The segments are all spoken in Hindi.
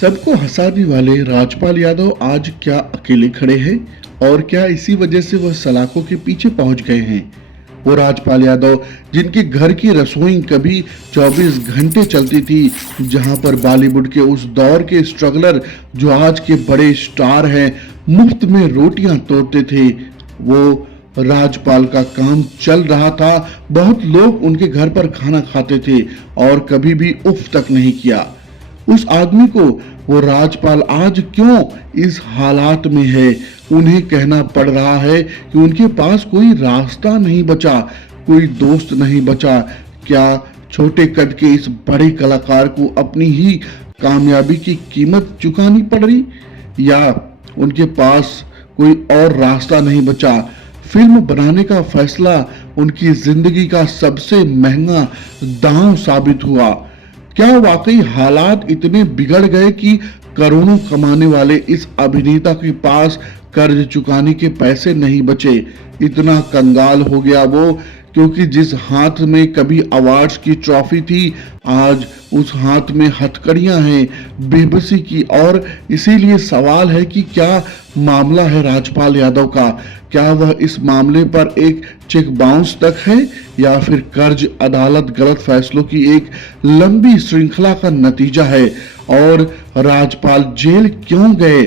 सबको हंसाने वाले राजपाल यादव आज क्या अकेले खड़े हैं और क्या इसी वजह से वह सलाखों के पीछे पहुंच गए हैं। वो राजपाल यादव जिनके घर की रसोई कभी 24 घंटे चलती थी, जहां पर बॉलीवुड के उस दौर के स्ट्रगलर जो आज के बड़े स्टार हैं मुफ्त में रोटियां तोड़ते थे। वो राजपाल का काम चल रहा था, बहुत लोग उनके घर पर खाना खाते थे और कभी भी उफ तक नहीं किया। उस आदमी को वो राजपाल आज क्यों इस हालात में है, उन्हें कहना पड़ रहा है कि उनके पास कोई रास्ता नहीं बचा, कोई दोस्त नहीं बचा। क्या छोटे कद के इस बड़े कलाकार को अपनी ही कामयाबी की कीमत चुकानी पड़ रही, या उनके पास कोई और रास्ता नहीं बचा। फिल्म बनाने का फैसला उनकी जिंदगी का सबसे महंगा दांव साबित हुआ। क्या वाकई हालात इतने बिगड़ गए कि करोड़ों कमाने वाले इस अभिनेता के पास कर्ज चुकाने के पैसे नहीं बचे? इतना कंगाल हो गया वो, क्योंकि जिस हाथ में कभी अवार्ड्स की ट्रॉफी थी, आज उस हाथ में हथकड़ियां हैं बेबसी की। और इसीलिए सवाल है कि क्या मामला है राजपाल यादव का? क्या वह इस मामले पर एक चेक बाउंस तक है, या फिर कर्ज, अदालत, गलत फैसलों की एक लंबी श्रृंखला का नतीजा है? और राजपाल जेल क्यों गए?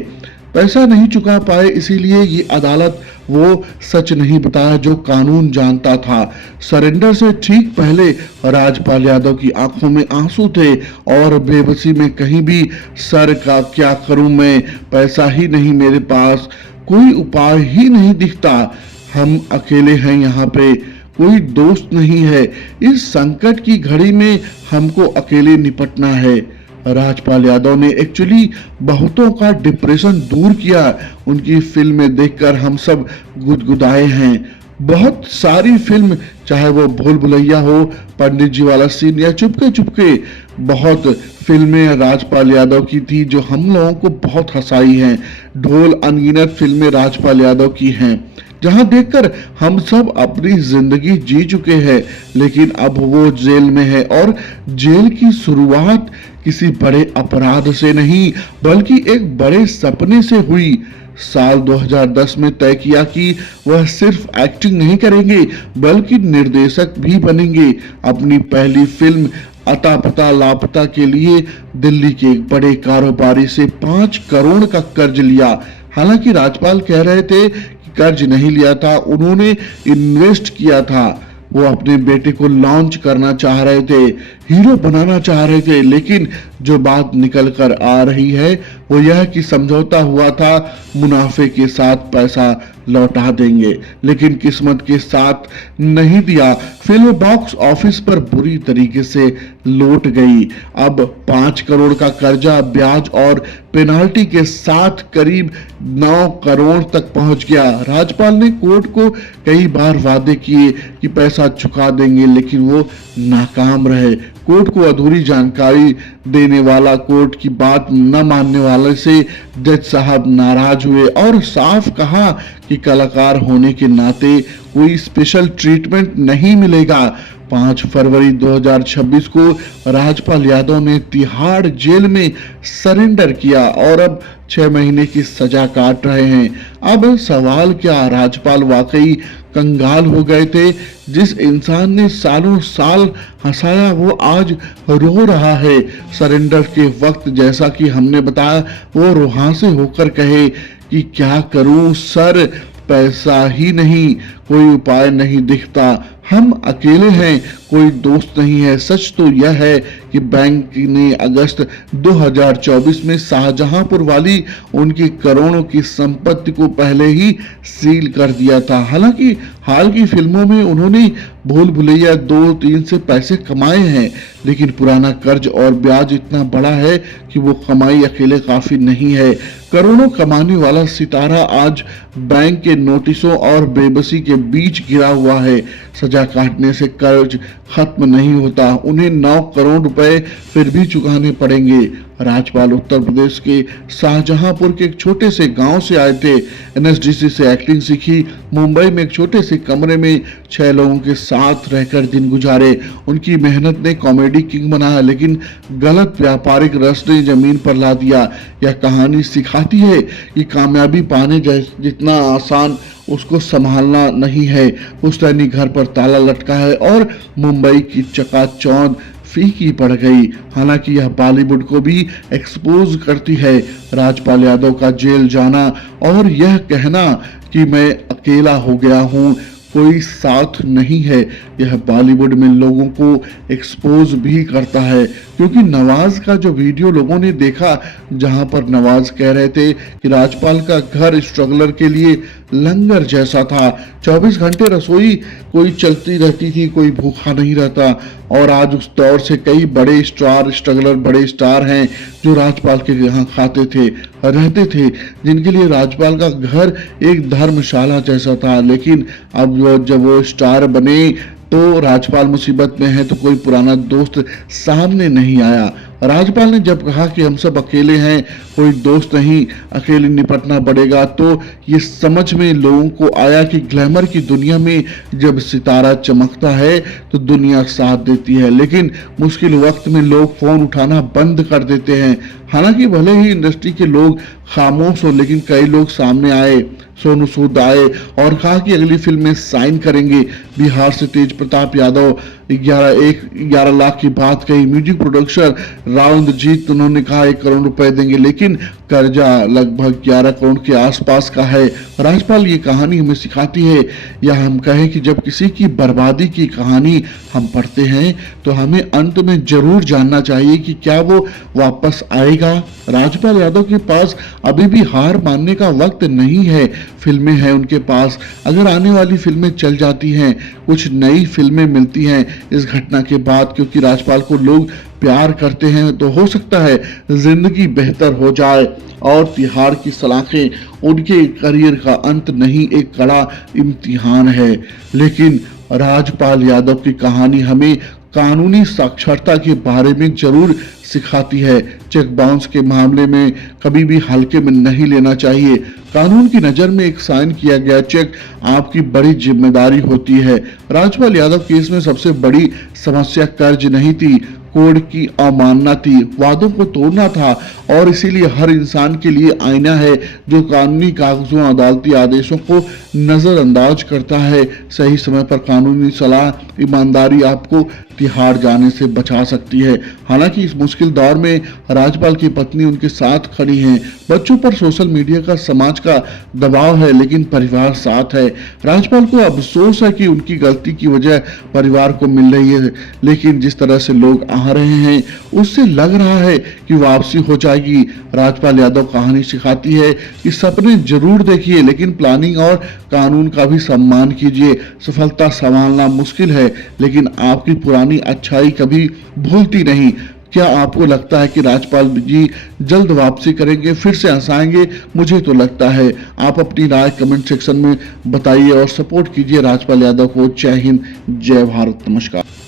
पैसा नहीं चुका पाए, इसीलिए ये अदालत वो सच नहीं बताया जो कानून जानता था। सरेंडर से ठीक पहले राजपाल यादव की आंखों में आंसू थे और बेबसी में कहीं भी सर का क्या करूं मैं, पैसा ही नहीं मेरे पास, कोई उपाय ही नहीं दिखता। हम अकेले हैं यहाँ पे, कोई दोस्त नहीं है। इस संकट की घड़ी में हमको अकेले निपटना है। राजपाल यादव ने एक्चुअली बहुतों का डिप्रेशन दूर किया। उनकी फिल्में देखकर हम सब गुदगुदाए हैं। बहुत सारी फिल्म, चाहे वो भूल भुलैया हो, पंडित जी वाला सीन या चुपके चुपके, बहुत फिल्में राजपाल यादव की थी जो हम लोगों को बहुत हंसाई हैं। ढोल अनगिनत फिल्में राजपाल यादव की हैं, जहां देखकर हम सब अपनी जिंदगी जी चुके हैं। लेकिन अब वो जेल में है, और जेल की शुरुआत किसी बड़े अपराध से नहीं बल्कि एक बड़े सपने से हुई। साल 2010 में तय किया कि वह सिर्फ एक्टिंग नहीं करेंगे बल्कि निर्देशक भी बनेंगे। अपनी पहली फिल्म अता पता लापता के लिए दिल्ली के एक बड़े कारोबारी से 5 करोड़ का कर्ज लिया। हालांकि राजपाल कह रहे थे कि कर्ज नहीं लिया था, उन्होंने इन्वेस्ट किया था। वो अपने बेटे को लॉन्च करना चाह रहे थे, हीरो बनाना चाह रहे थे। लेकिन जो बात निकल कर आ रही है वो यह कि समझौता हुआ था, मुनाफे के साथ पैसा लौटा देंगे, लेकिन किस्मत के साथ नहीं दिया। फिल्म बॉक्स ऑफिस पर बुरी तरीके से लौट गई। अब 5 करोड़ का कर्जा ब्याज और पेनाल्टी के साथ करीब 9 करोड़ तक पहुंच गया। राजपाल ने कोर्ट को कई बार वादे किए कि पैसा चुका देंगे, लेकिन वो नाकाम रहे। कोर्ट को अधूरी जानकारी देने वाला, कोर्ट की बात न मानने वाले से जज साहब नाराज हुए और साफ कहा कि कलाकार होने के नाते कोई स्पेशल ट्रीटमेंट नहीं मिलेगा। 5 फरवरी 2026 को राजपाल यादव ने तिहाड़ जेल में सरेंडर किया और अब 6 महीने की सजा काट रहे हैं। अब सवाल क्या, राजपाल वाकई कंगाल हो गए थे? जिस इंसान ने सालों साल हंसाया वो आज रो रहा है। सरेंडर के वक्त, जैसा कि हमने बताया, वो रुहासे होकर कहे कि क्या करूं सर, पैसा ही नहीं, कोई उपाय नहीं दिखता, हम अकेले हैं, कोई दोस्त नहीं है। सच तो यह है कि बैंक ने अगस्त 2024 में शाहजहांपुर वाली उनकी करोड़ों की संपत्ति को पहले ही सील कर दिया था। हालांकि हाल की फिल्मों में उन्होंने भूल भुलैया 2-3 से पैसे कमाए हैं, लेकिन पुराना कर्ज और ब्याज इतना बड़ा है कि वो कमाई अकेले काफी नहीं है। करोड़ों कमाने वाला सितारा आज बैंक के नोटिसों और बेबसी के बीच गिरा हुआ है। सजा काटने से कर्ज खत्म नहीं होता। उन्हें 9 करोड़ रुपए फिर भी चुकाने पड़ेंगे। राजपाल उत्तर प्रदेश के शाहजहांपुर के एक छोटे से गांव से आए थे। एनएसडीसी से एक्टिंग सीखी। मुंबई में एक छोटे से कमरे में 6 लोगों के साथ रहकर दिन गुजारे। उनकी मेहनत ने कॉमेडी किंग बनाया, लेकिन गलत व्यापारिक रस ने जमीन पर ला दिया। यह कहानी सिखाती है कि कामयाबी पाने जितना आसान उसको संभालना नहीं है। पुश्तैनी घर पर ताला लटका है और मुंबई की चकाचौंध फीकी पड़ गई। हालांकि यह बॉलीवुड को भी एक्सपोज करती है। राजपाल यादव का जेल जाना और यह कहना कि मैं अकेला हो गया हूँ, कोई साथ नहीं है, यह बॉलीवुड में लोगों को एक्सपोज भी करता है। क्योंकि नवाज का जो वीडियो लोगों ने देखा, जहां पर नवाज कह रहे थे कि राजपाल का घर स्ट्रगलर के लिए लंगर जैसा था, 24 घंटे रसोई कोई चलती रहती थी, कोई भूखा नहीं रहता। और आज उस दौर से कई बड़े स्ट्रगलर बड़े स्टार हैं जो राजपाल के यहाँ खाते थे, रहते थे, जिनके लिए राजपाल का घर एक धर्मशाला जैसा था। लेकिन अब जब वो स्टार बने तो राजपाल मुसीबत में है तो कोई पुराना दोस्त सामने नहीं आया। राजपाल ने जब कहा कि हम सब अकेले हैं, कोई दोस्त नहीं, अकेले निपटना पड़ेगा, तो ये समझ में लोगों को आया कि ग्लैमर की दुनिया में जब सितारा चमकता है तो दुनिया साथ देती है, लेकिन मुश्किल वक्त में लोग फोन उठाना बंद कर देते हैं। हालांकि भले ही इंडस्ट्री के लोग खामोश हो, लेकिन कई लोग सामने आए। सोनू सूद आए और कहा कि अगली फिल्म में साइन करेंगे। बिहार से तेज प्रताप यादव 11 लाख की बात कही। म्यूजिक प्रोड्यूसर राव इंद्रजीत, उन्होंने कहा 1 करोड़ रुपए देंगे, लेकिन कर्जा लगभग 11 करोड़ के आसपास का है। राजपाल ये कहानी हमें सिखाती है, या हम कहें कि जब किसी की बर्बादी की कहानी हम पढ़ते हैं तो हमें अंत में जरूर जानना चाहिए कि क्या वो वापस आएगा। राजपाल यादव के पास अभी भी हार मानने का वक्त नहीं है। फिल्में हैं उनके पास, अगर आने वाली फिल्में चल जाती हैं, कुछ नई फिल्में मिलती हैं इस घटना के बाद, क्योंकि राजपाल को लोग प्यार करते हैं, तो हो सकता है जिंदगी बेहतर हो जाए और तिहाड़ की सलाखें उनके करियर का अंत नहीं, एक कड़ा इम्तिहान है। लेकिन राजपाल यादव की कहानी हमें कानूनी साक्षरता के बारे में जरूर सिखाती है। चेक बाउंस के मामले में कभी भी हल्के में नहीं लेना चाहिए। कानून की नजर में एक साइन किया गया चेक आपकी बड़ी जिम्मेदारी होती है। राजपाल यादव केस में सबसे बड़ी समस्या कर्ज नहीं थी, कोड की अवमानना थी, वादों को तोड़ना था। और इसीलिए हर इंसान के लिए आईना है जो कानूनी कागजों, अदालती आदेशों को नजरअंदाज करता है। सही समय पर कानूनी सलाह, ईमानदारी आपको तिहाड़ जाने से बचा सकती है। हालांकि इस मुश्किल दौर में राजपाल की पत्नी उनके साथ खड़ी हैं। बच्चों पर सोशल मीडिया का, समाज का दबाव है, लेकिन परिवार साथ है। राजपाल को अफसोस है कि उनकी गलती की वजह परिवार को मिल रही है, लेकिन जिस तरह से लोग आ रहे हैं उससे लग रहा है कि वापसी हो जाएगी। राजपाल यादव कहानी सिखाती है कि सपने जरूर देखिए, लेकिन प्लानिंग और कानून का भी सम्मान कीजिए। सफलता संभालना मुश्किल है, लेकिन आपकी पुरानी अच्छाई कभी भूलती नहीं। क्या आपको लगता है कि राजपाल जी जल्द वापसी करेंगे, फिर से हंसाएंगे? मुझे तो लगता है। आप अपनी राय कमेंट सेक्शन में बताइए और सपोर्ट कीजिए राजपाल यादव को। जय हिंद, जय भारत, नमस्कार।